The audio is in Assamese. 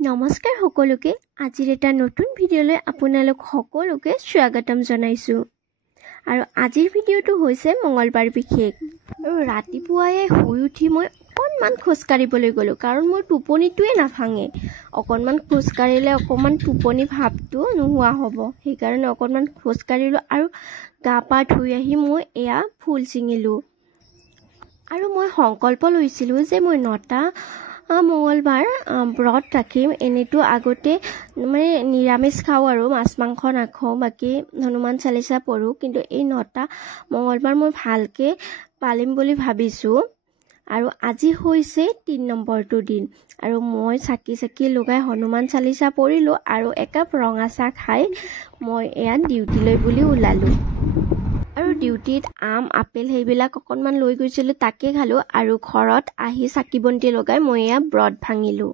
নমস্কাৰ সকলোকে আজিৰ এটা নতুন ভিডিঅ'লৈ আপোনালোক সকলোকে স্বাগতম জনাইছো আৰু আজিৰ ভিডিঅ'টো হৈছে মঙ্গলবাৰ বিশেষ আৰু ৰাতিপুৱাই শুই উঠি মই অকণমান খোজ কাঢ়িবলৈ গ'লো কাৰণ মোৰ টোপনিটোৱে নাভাঙে অকণমান খোজ কাঢ়িলে অকণমান টোপনি ভাৱটো নোহোৱা হ'ব সেইকাৰণে অকণমান খোজ কাঢ়িলো আৰু গা পা ধুই আহি মই এয়া ফুল ছিঙিলো আৰু মই সংকল্প লৈছিলো যে মই 9টা মঙ্গলবাৰ ব্ৰত ৰাখিম এনেটো আগতে মানে নিৰামিষ খাওঁ আৰু মাছ মাংস নাখাওঁ বাকি হনুমান চালিসা পঢ়ো কিন্তু এই 9টা মঙ্গলবাৰ মই ভালকে পালিম বুলি ভাবিছো আৰু আজি হৈছে 3 নম্বৰটো দিন আৰু মই চাকি লগাই হনুমান চালিসা পঢ়িলো আৰু একাপ ৰঙা চাহ খাই মই এয়া ডিউটিলৈ বুলি ওলালো আৰু ডিউটিত আম আপেল সেইবিলাক অকণমান লৈ গৈছিলো তাকে খালো আৰু ঘৰত আহি চাকি বন্তি লগাই মই এয়া ব্ৰত ভাঙিলো